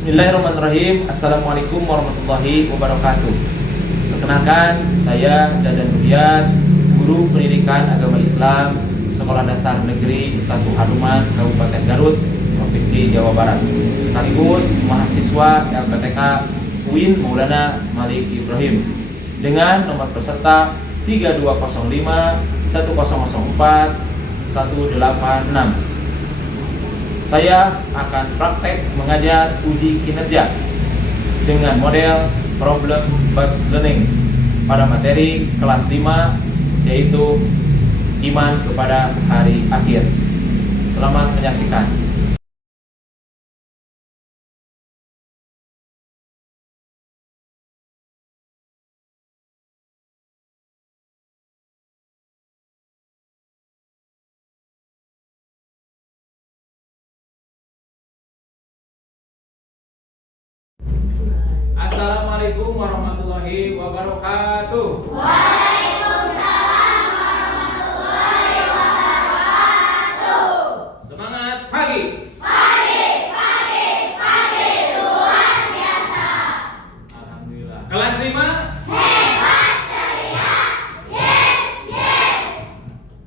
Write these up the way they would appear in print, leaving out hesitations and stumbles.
Bismillahirrahmanirrahim. Assalamualaikum warahmatullahi wabarakatuh. Perkenalkan, saya Dadan Rudiat, guru pendidikan agama Islam Sekolah Dasar Negeri 1 Haruman, Kabupaten Garut, Provinsi Jawa Barat, sekaligus mahasiswa LPTK UIN Maulana Malik Ibrahim dengan nomor peserta 3205 1004 186. Saya akan praktek mengajar uji kinerja dengan model problem based learning pada materi kelas 5, yaitu iman kepada hari akhir. Selamat menyaksikan. Assalamualaikum warahmatullahi wabarakatuh. Waalaikumsalam warahmatullahi wabarakatuh. Semangat pagi. Pagi luar biasa. Alhamdulillah. Kelas 5 Hebat ceria. Yes.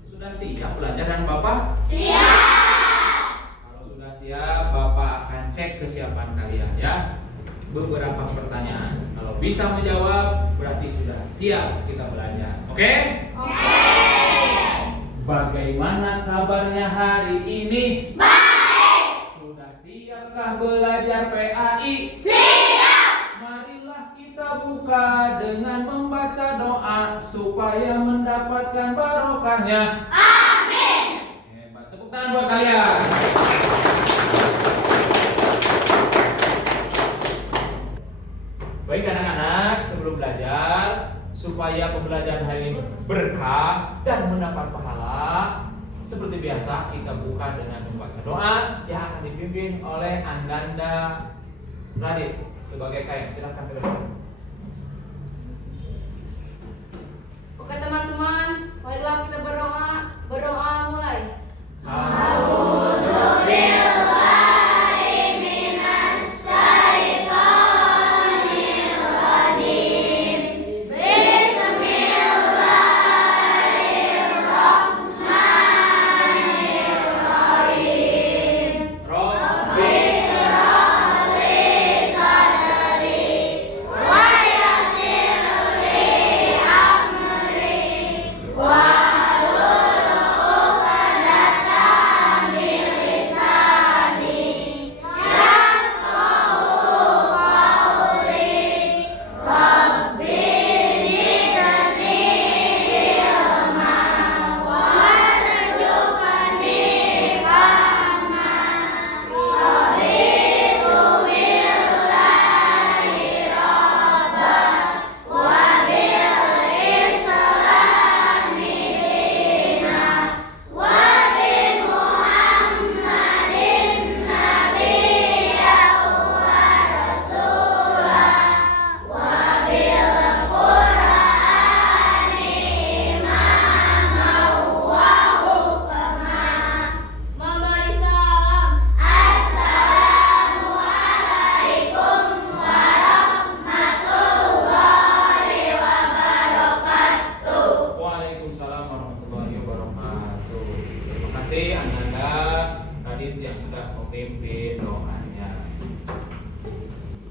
sudah siap belajar dengan Bapak? Siap. Kalau sudah siap, Bapak akan cek kesiapan kalian ya. Beberapa pertanyaan. Kalau bisa menjawab, berarti sudah siap kita belajar. Oke? Oke. Bagaimana kabarnya hari ini? Baik. Sudah siapkah belajar PAI? Siap. Marilah kita buka dengan membaca doa supaya mendapatkan barokahnya. Amin. Hebat. Tepuk tangan buat kalian. Baik anak-anak, sebelum belajar, supaya pembelajaran hari ini berkah dan mendapat pahala, seperti biasa kita buka dengan membaca doa yang akan dipimpin oleh Ananda Radit sebagai KM. Silakan ke depan. Oke teman-teman, marilah kita berdoa. Berdoa mulai. Memberi salam. Assalamualaikum warahmatullahi wabarakatuh. Waalaikumsalam warahmatullahi wabarakatuh. Terima kasih Ananda Radit yang sudah memimpin doanya.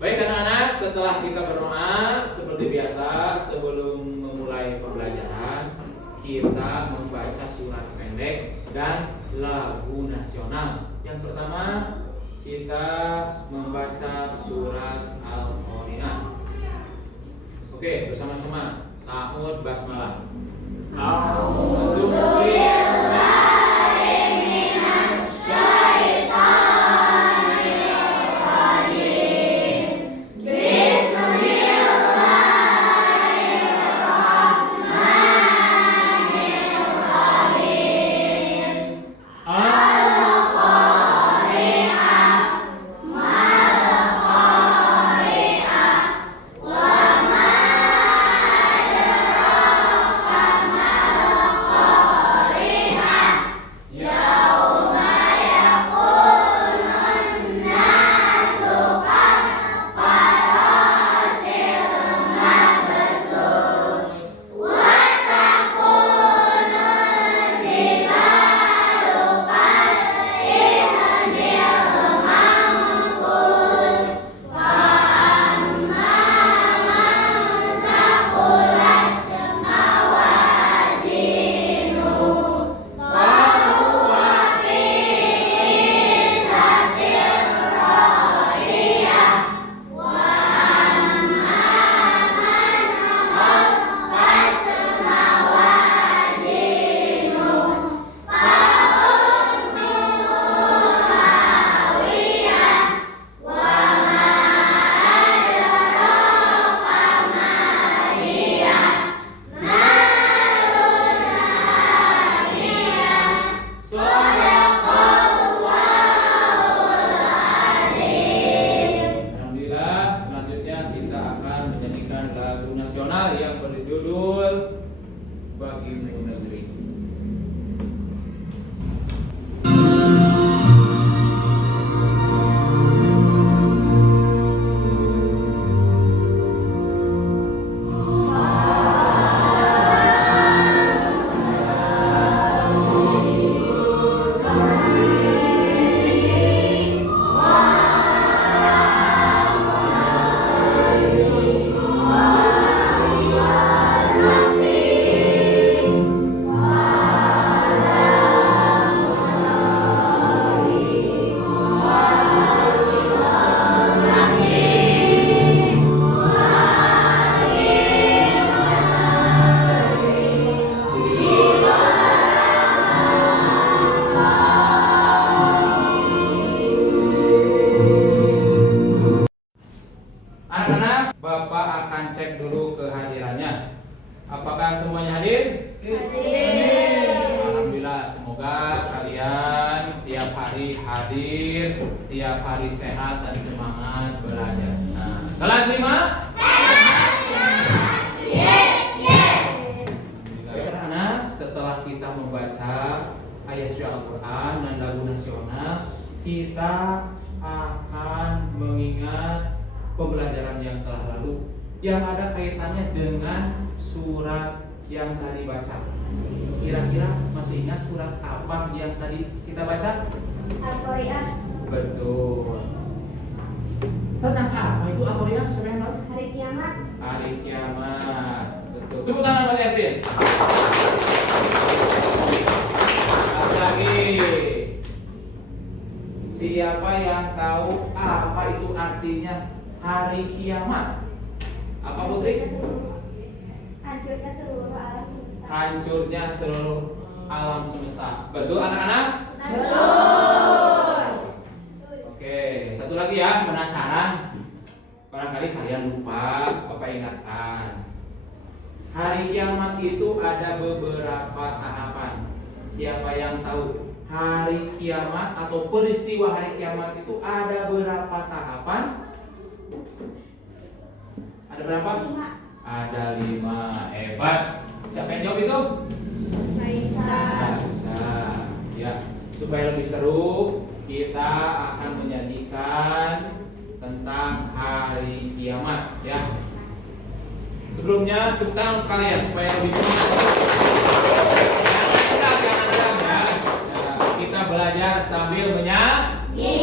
Baik anak-anak, setelah kita berdoa seperti biasa, sebelum memulai pembelajaran, kita membaca surat pendek dan lagu nasional. Yang pertama, kita membaca surat Al-Qari'ah. Oke, bersama-sama. Ta'awud basmalah. A'udzu billahi minas syaitonir rajim. Bismillahirrahmanirrahim. Al-Qari'ah, Mal-Qari'ah, wa ma adraka mal-Qari'ah. dengan lagu nasional yang berjudul Bagimu Negeri. Anak-anak, Bapak akan cek dulu kehadirannya. Apakah semuanya hadir? Alhamdulillah, semoga kalian tiap hari hadir, tiap hari sehat dan semangat belajar. Nah, kelas 5? Anak-anak, setelah kita membaca ayat suci Al-Quran dan lagu nasional, kita akan mengingat pembelajaran yang telah lalu yang ada kaitannya dengan surat yang tadi baca. Kira-kira masih ingat surat apa yang tadi kita baca? Al-Qari'ah. Betul. Tentang apa itu Al-Qari'ah? Siapa yang tahu? Hari kiamat. Hari kiamat. Betul. Tepuk tangan buat Erwin. Lagi. Siapa yang tahu apa itu artinya hari kiamat? Apa Putri? Hancurnya seluruh alam semesta. Hancurnya seluruh alam semesta. Betul anak-anak? Betul. Oke, satu lagi ya, penasaran. Barangkali kalian lupa, Bapak ingatkan. Hari kiamat itu ada beberapa tahapan. Siapa yang tahu? Hari kiamat atau peristiwa hari kiamat itu ada berapa tahapan? Ada berapa? 5. Ada 5. Hebat. Siapa yang jawab itu? Saya. Bisa. Ya, supaya lebih seru, kita akan menyanyikan tentang hari kiamat ya. Sebelumnya tepuk tangan kalian supaya lebih seru. Jangan diam ya. Ya, kita belajar sambil menyanyi.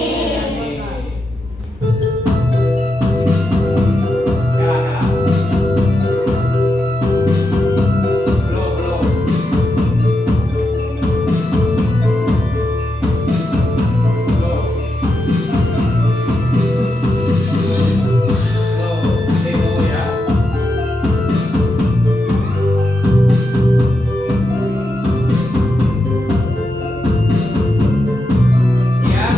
Ya,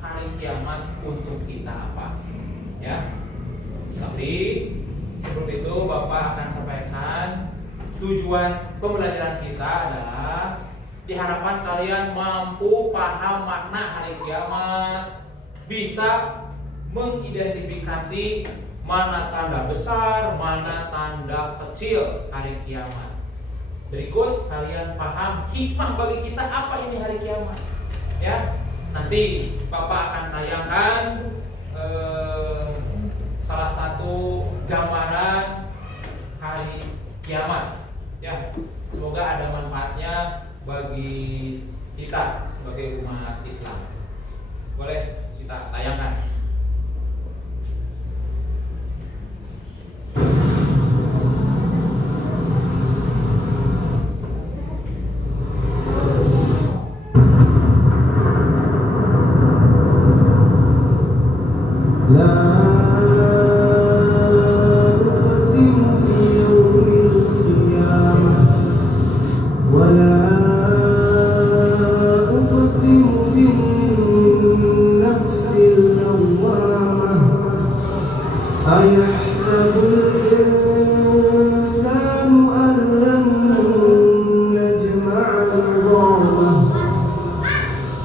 hari kiamat untuk kita apa? Ya. Tapi sebelum itu Bapak akan sampaikan tujuan pembelajaran kita adalah diharapkan kalian mampu paham makna hari kiamat, bisa mengidentifikasi mana tanda besar, mana tanda kecil hari kiamat. Berikut kalian paham hikmah bagi kita apa ini hari kiamat. Ya, nanti Bapak akan tayangkan salah satu gambaran hari kiamat. Ya, semoga ada manfaatnya bagi kita sebagai umat Islam. Boleh kita tayangkan. أيحسب الإنسان أن لن نجمع عظامه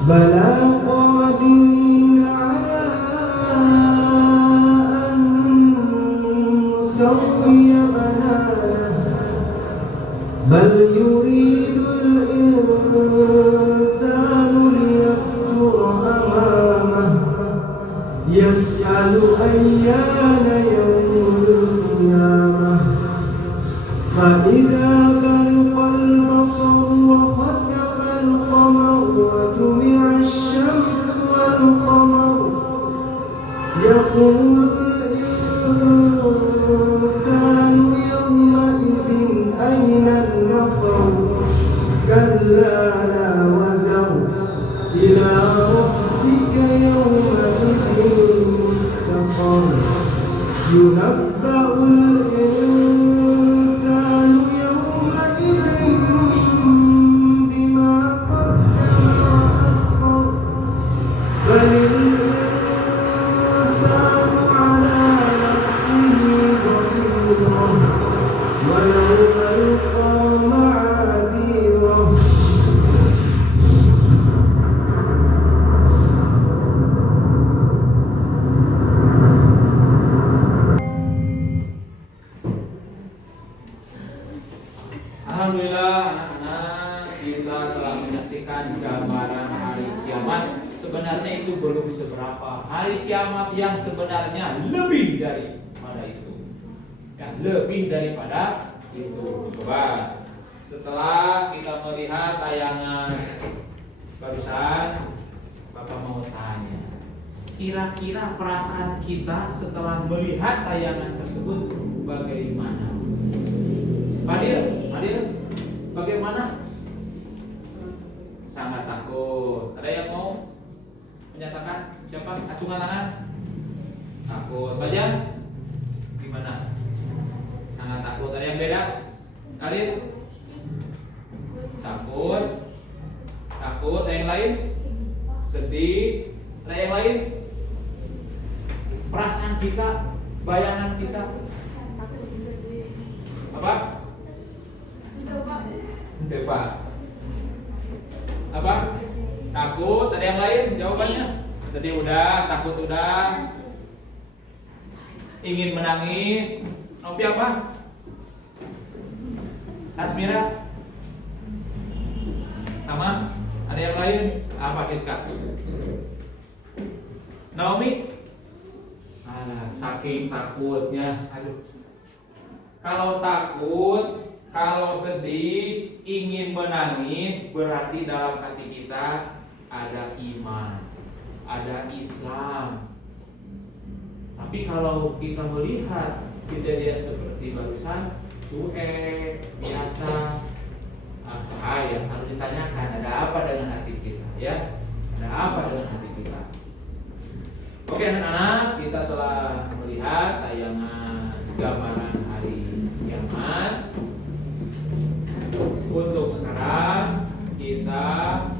بلى قادرين على أن نسوي بنانه بل يريد الإنسان ليفجر أمامه يسأل أيان يوم القيامة فإذا برق البصر وخسف القمر وجمع الشمس والقمر يقول الإنسان يومئذ أين المفر كلا لا وزر إلى ربك يومئذ مستقر ينبأ الإنسان يومئذ بما قدم وأخر بل الإنسان على نفسه بصيرة ولو ألقى معاذيره Alhamdulillah anak-anak, kita telah menyaksikan gambaran hari kiamat. Sebenarnya itu belum seberapa. Hari kiamat yang sebenarnya lebih daripada itu. Ya, lebih daripada itu. Coba setelah kita melihat tayangan barusan, Bapak mau tanya, kira-kira perasaan kita setelah melihat tayangan tersebut bagaimana? Hadir, bagaimana? Sangat takut. Ada yang mau menyatakan? Siapa? Acungan tangan. Takut. Baja? Gimana? Sangat takut. Ada yang beda? Hadir? Takut. Takut. Ada yang lain? Sedih. Ada yang lain? Perasaan kita, bayangan kita apa? Debat. Apa? Takut. Ada yang lain jawabannya? Sedih udah, takut udah. Ingin menangis. Nopi apa? Asmira? Sama? Ada yang lain? Apa Kiska? Naomi? Alah, saking takutnya. Aduh. Kalau takut, kalau sedih, ingin menangis, berarti dalam hati kita ada iman, ada Islam. Tapi kalau kita melihat kejadian seperti barusan, cuek, biasa, apa ya harus ditanyakan, ada apa dengan hati kita, ya? Ada apa dengan hati kita? Oke anak-anak, kita telah melihat tayangan gambaran hari kiamat. Untuk sekarang kita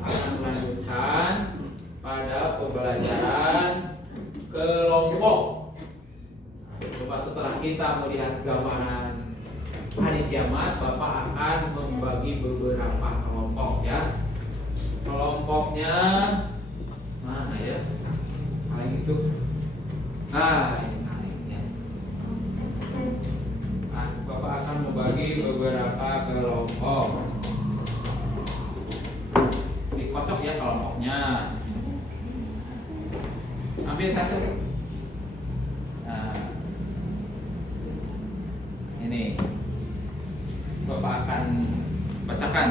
akan melanjutkan pada ada pembelajaran kelompok. Nah, coba setelah kita melihat gambaran hari kiamat, Bapak akan membagi beberapa kelompok ya. Kelompoknya mana ya? Kaleng itu. Ini kalengnya. Bapak akan membagi beberapa kelompok. Dikocok ya kelompoknya. Ambil satu. Nah, ini Bapak akan bacakan.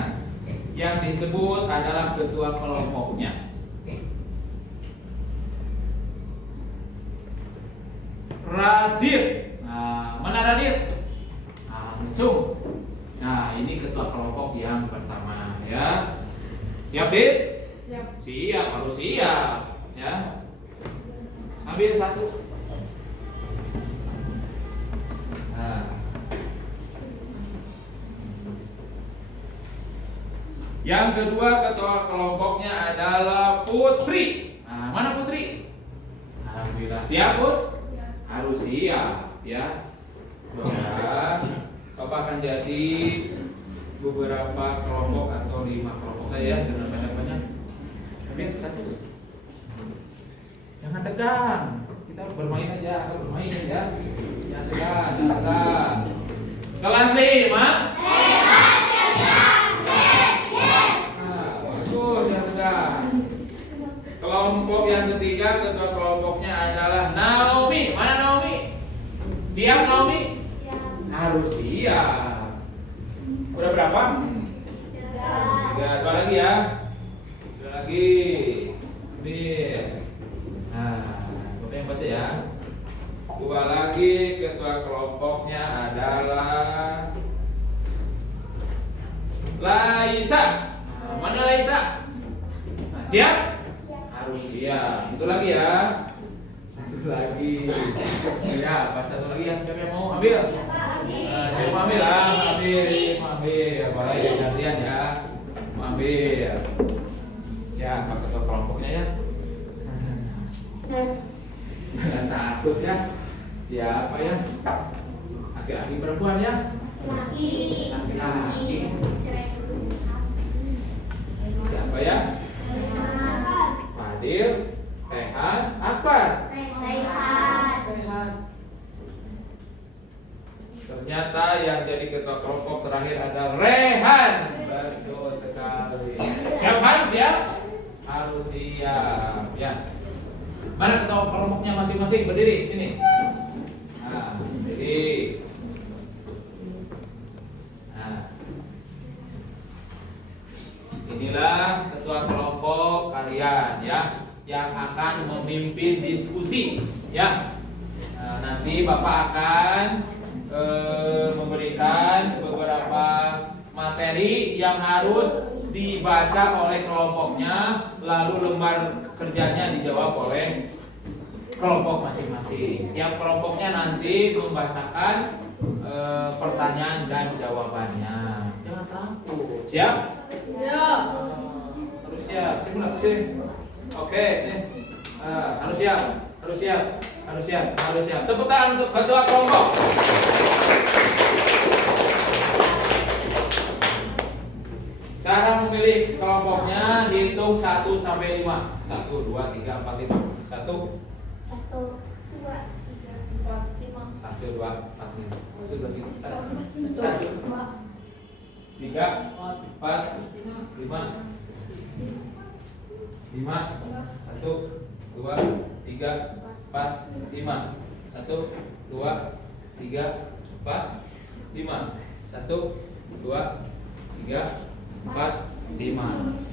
Yang disebut adalah ketua kelompoknya. Radit. Nah, mana Radit? Langsung. Nah, ini ketua kelompok yang pertama ya. Siap, Dit? Siap. Siap, harus siap ya. Ambil satu. Nah. Yang kedua ketua kelompoknya adalah Putri. Nah, mana Putri? Alhamdulillah. Siap, Put? Harus siap ya. Nah, Bapak akan jadi beberapa kelompok atau 5 kelompok saja dengan banyak-banyak. Ambil satu. Jangan tegang. Kita bermain aja, bermain ya. Jangan tegang, jangan tegang. Kelas 5. Kelompok yang ketiga, ketua kelompoknya adalah Naomi. Mana Naomi? Siap Naomi? Siap. Harus siap. Udah berapa? 3. Dua lagi ya. Dua lagi. Ambil. Nah, Bapak yang baca ya. Dua lagi, ketua kelompoknya adalah Laisa. Nah, mana Laisa? Nah, siap? Harus siap. Itu lagi ya. Satu lagi. Ya, pas satu lagi yang siapa yang mau ambil? Siapa mau ambil? Ambil. Boleh gantian ya. Mau ambil. Siapa ketua kelompoknya ya? Jangan takut ya. Siapa ya? Laki-laki perempuan ya? Laki-laki. Siapa ya? Fadil, Rehan, Akbar. Rehan. Ternyata yang jadi ketua kelompok terakhir adalah Rehan. Betul sekali. Siap Han? Siap? Harus siap ya. Mana ketua kelompoknya masing-masing? Berdiri sini. Nah, berdiri. Nah, inilah ketua kelompok kalian ya, yang akan memimpin diskusi ya. Nah, nanti Bapak akan memberikan beberapa materi yang harus dibaca oleh kelompoknya, lalu lembar kerjanya dijawab oleh kelompok masing-masing. Tiap kelompoknya nanti membacakan pertanyaan dan jawabannya. Jangan takut. Siap? Siap. Harus siap. Sini. Oke, sini. Harus siap. Harus siap. Harus siap. Harus siap. Tepuk tangan untuk ketua kelompok. Cara memilih kelompoknya dihitung 1 sampai 5. 1, 2, 3, 4, 5. 1, 1, 2, 3, 4, 5. 1, 2, 4, 5. 1, 2, 3, 1, 3, 4, 5. 1, 2, 3, 4, 5. 4, 5.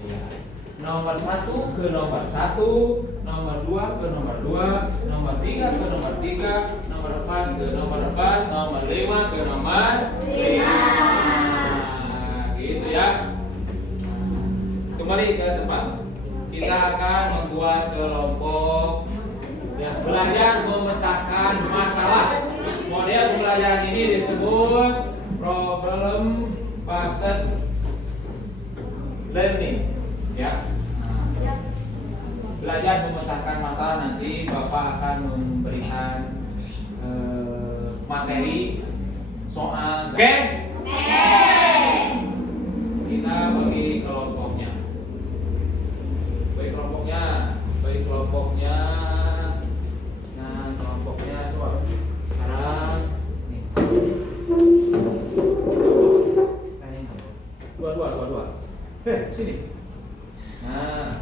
Ya. Nomor 1 ke nomor 1, nomor 2 ke nomor 2, nomor 3 ke nomor 3, nomor 4 ke nomor 4, nomor 5 ke nomor 5. Nah, gitu ya. Kembali ke tempat. Kita akan membuat kelompok yang belajar memecahkan masalah. Model pembelajaran ini disebut problem based learning ya. belajar memecahkan masalah, nanti Bapak akan memberikan materi soal. Oke? Kita bagi kelompoknya. Bagi kelompoknya. Nah, kelompoknya coba. Sekarang nih. Dua. Sini. Nah.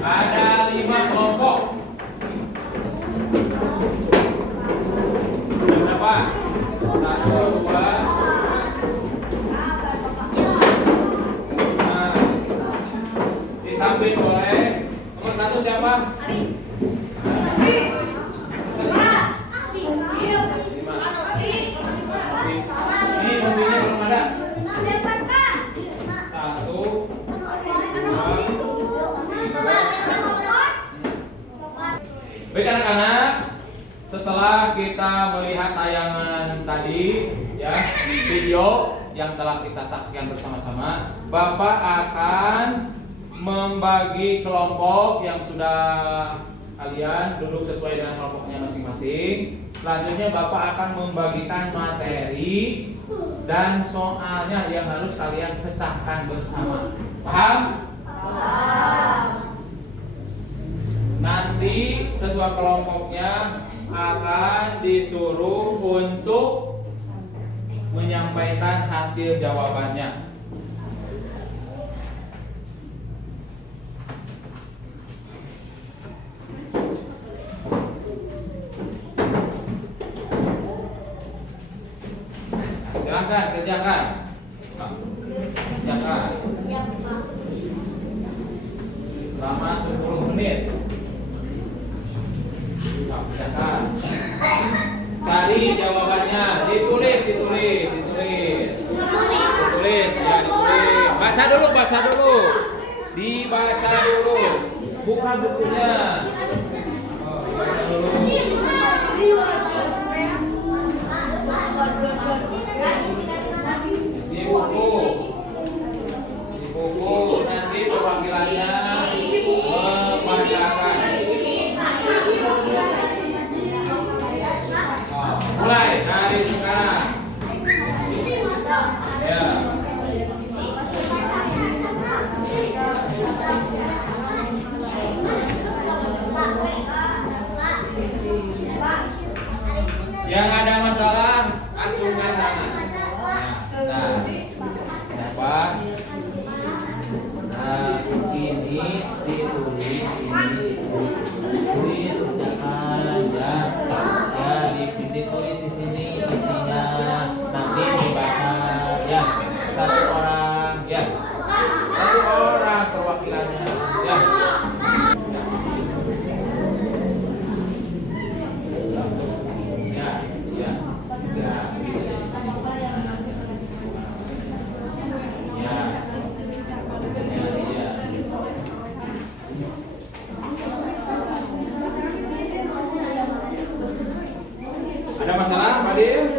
Ada 5 kelompok. Berapa? 1, 2. Nah, disamping boleh. Nomor 1 siapa? Ini mobilnya belum ada. 1, 2. Baik anak-anak, setelah kita melihat tayangan tadi, ya, video yang telah kita saksikan bersama-sama, Bapak akan membagi kelompok yang sudah kalian duduk sesuai dengan kelompoknya masing-masing. Selanjutnya Bapak akan membagikan materi dan soalnya yang harus kalian pecahkan bersama. Paham? Nanti kedua kelompoknya akan disuruh untuk menyampaikan hasil jawabannya. Silakan kerjakan. Kerjakan. Selama 10 menit. Kerjakan. Cari jawabannya, ditulis ya, ditulis. Baca dulu. Dibaca dulu. Buka bukunya. Baca dulu. Di buku nanti perwakilannya membacakan. Mulai dari sekarang. Ya. Yang ada masalah, acungkan tangan. Nah, kenapa? Nah, ini ditulis, kerjakan ya. Ya, ditulis di sini isinya. Nanti dibaca ya. Satu orang perwakilannya ya. Ada masalah, Fadil?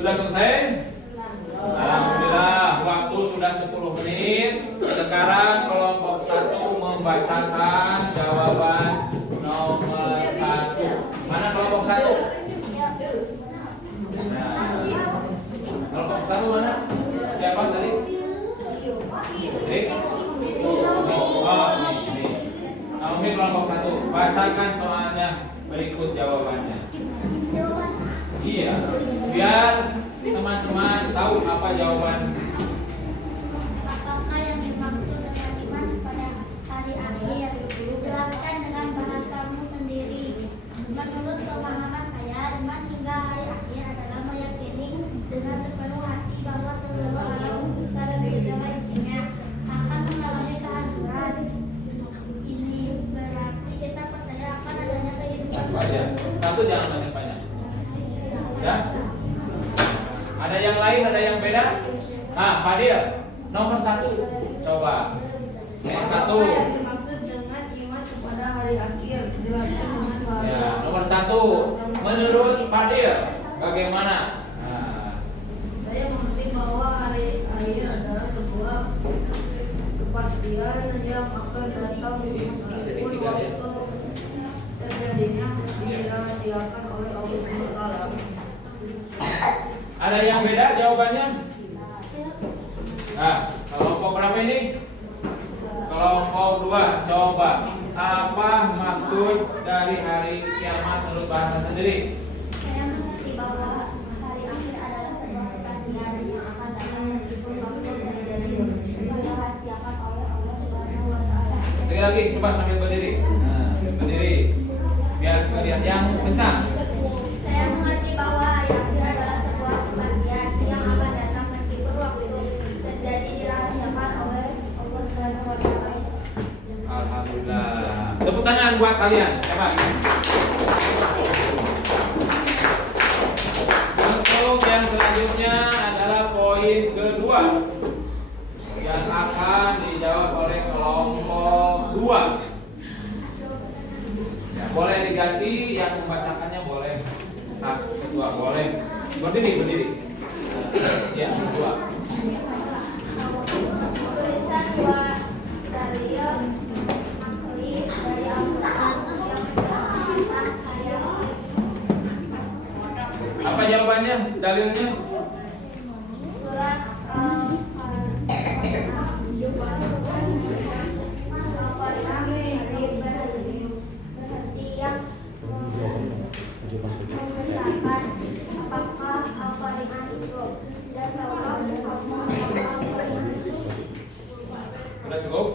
Sudah selesai? Alhamdulillah, waktu sudah 10 menit. Sekarang kelompok 1 membacakan jawaban nomor 1. Mana kelompok 1? Nah, kelompok 1 mana? Siapa tadi? Rik? Oh, ini. Naomi kelompok 1. Bacakan soalnya berikut jawabannya. Iya, biar teman-teman tahu apa jawaban. Apakah yang dimaksud dengan iman pada hari akhir? Jelaskan dengan bahasamu sendiri. Menurut pemahaman saya, iman hingga hari akhir adalah meyakini dengan sepenuh hati bahwa seluruh alam semesta dan segala isinya akan mengalami kehancuran. Ini berarti kita percaya akan adanya kehidupan. Aja. Satu jangan banyak-banyak. Ya? Ada yang lain, ada yang beda? Nah, Fadil, nomor 1. Coba. Nomor 1. Apa yang dimaksud dengan iman kepada hari akhir? Jelaskan dengan bahasa. Ya, nomor 1. Menurut Fadil, bagaimana? Nah, Saya mengerti bahwa hari akhir adalah sebuah kepastian yang akan datang meskipun waktu terjadinya dirahasiakan oleh Allah SWT. ada yang beda jawabannya? Nah, kelompok berapa ini? Kelompok 2. Coba. Apa maksud dari hari kiamat menurut bahasa sendiri? Saya mengerti bahwa hari akhir adalah sebuah kepastian yang akan datang meskipun waktu terjadi dirahasiakan oleh Allah Subhanahu wa taala. Sekali lagi, coba sambil berdiri. Nah, berdiri. Biar kelihatan yang kencang. Saya mengerti bahwa hari akhir adalah sebuah kepastian yang akan datang meskipun waktu terjadi dirahasiakan oleh Allah Subhanahu wa taala. Alhamdulillah. Tepuk tangan buat kalian. Hebat. Untuk yang selanjutnya adalah poin kedua yang akan dijawab oleh kelompok 2. Ya, boleh diganti, yang membacakannya boleh. Nah, kedua boleh. Berdiri. Ya, kedua. Tulisan dua dalil asli dari Al-Quran yang menjelaskan hari akhir. Apa jawabannya? Dalilnya? Surat berhenti yang membesarkan apakah Al-Qari'an itu dan Taurat dan Al-Qari'an itu. Udah cukup?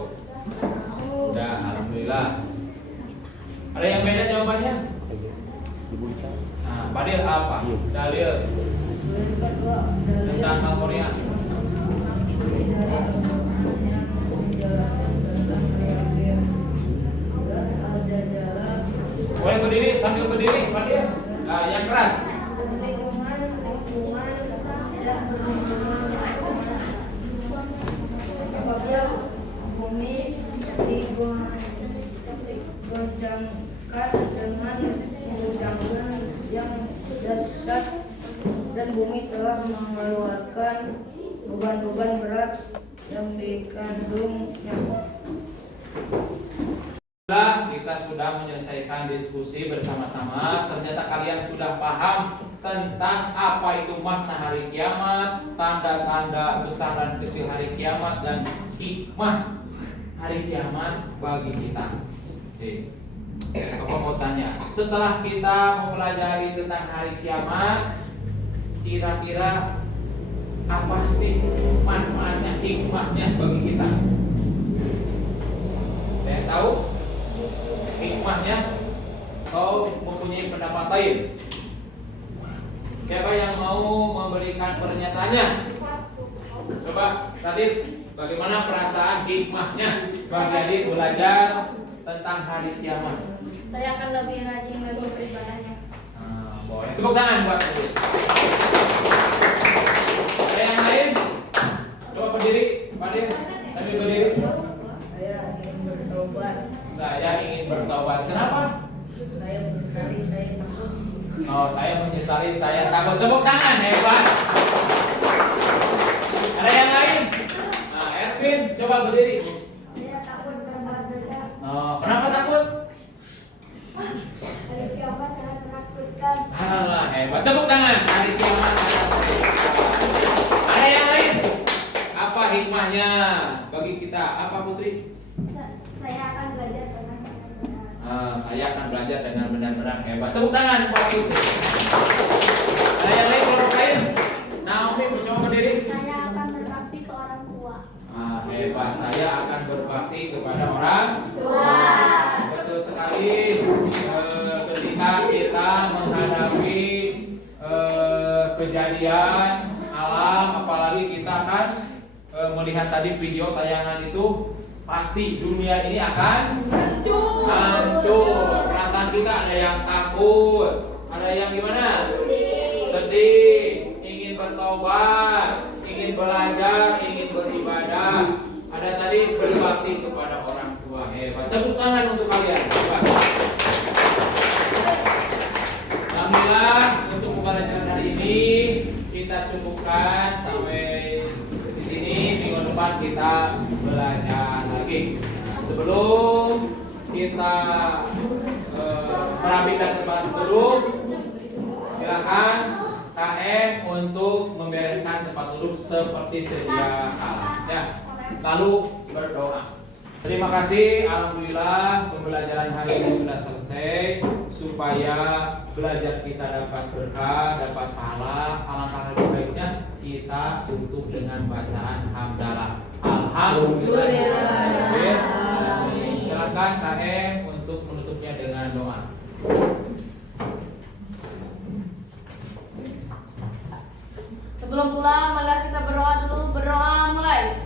Udah, alhamdulillah. Ada yang beda jawabannya? Nah, Fadil apa? Dalil tentang Al-Qur'an. Boleh berdiri sambil berdiri, Fadil. Nah, yang keras. Lingkungan dan perlindungan apabila bumi digoncangkan dengan guncangan yang dahsyat dan bumi telah mengeluarkan beban-beban berat yang dikandungnya. Setelah kita sudah menyelesaikan diskusi bersama-sama, ternyata kalian sudah paham tentang apa itu makna hari kiamat, tanda-tanda besar dan kecil hari kiamat, dan hikmah hari kiamat bagi kita. Oke. Apa mau tanya? Setelah kita mempelajari tentang hari kiamat, kira-kira apa sih manfaatnya, hikmahnya bagi kita? Saya tahu hikmahnya. Kau mempunyai pendapat lain? Siapa yang mau memberikan pernyataannya? Coba tadi bagaimana perasaan hikmahnya bagi adik belajar tentang hari kiamat? Saya akan lebih rajin lagi beribadahnya. Boleh. Tepuk tangan buat aku. Ada yang lain? Coba berdiri, Fadil. Sambil berdiri. Saya ingin bertobat. Saya ingin bertobat. Kenapa? Saya menyesali, saya takut. Oh, saya menyesali, saya takut. Tepuk tangan, hebat. Ada yang lain? Nah, Ervin, coba berdiri. Saya takut berbuat dosa. Oh, kenapa takut? Hari kiamat sangat menakutkan. Alah, hebat. Tepuk tangan. Hari kiamat. Ada yang lain? Apa hikmahnya bagi kita? Apa Putri? saya akan belajar dengan benar-benar hebat. Tepuk tangan buat Putri. Ada yang lain kalau lain? Naomi mencoba berdiri. Saya akan berbakti ke orang tua. Hebat, saya akan berbakti kepada orang tua. Betul sekali. Ketika kita menghadapi kejadian alam, apalagi kita akan melihat tadi video tayangan itu, pasti dunia ini akan hancur. Perasaan kita ada yang takut, ada yang gimana? Sedih, ingin bertobat, ingin belajar, ingin beribadah. Ada tadi berbakti kepada orang tua. Hebat. Tepuk tangan untuk kalian. Hebat. Alhamdulillah untuk pembelajaran hari ini kita cukupkan sampai di sini. Minggu depan kita belajar lagi. Nah, sebelum kita merapikan tempat duduk, silakan KM untuk membereskan tempat duduk seperti sedia kala. Ya, lalu berdoa. Terima kasih, alhamdulillah pembelajaran hari ini sudah selesai. Supaya belajar kita dapat berkah, dapat pahala, alangkah lebih baiknya kita tutup dengan bacaan hamdalah. Alhamdulillah. Silakan KM untuk menutupnya dengan doa. Sebelum pulang, malah kita berdoa dulu. Berdoa mulai.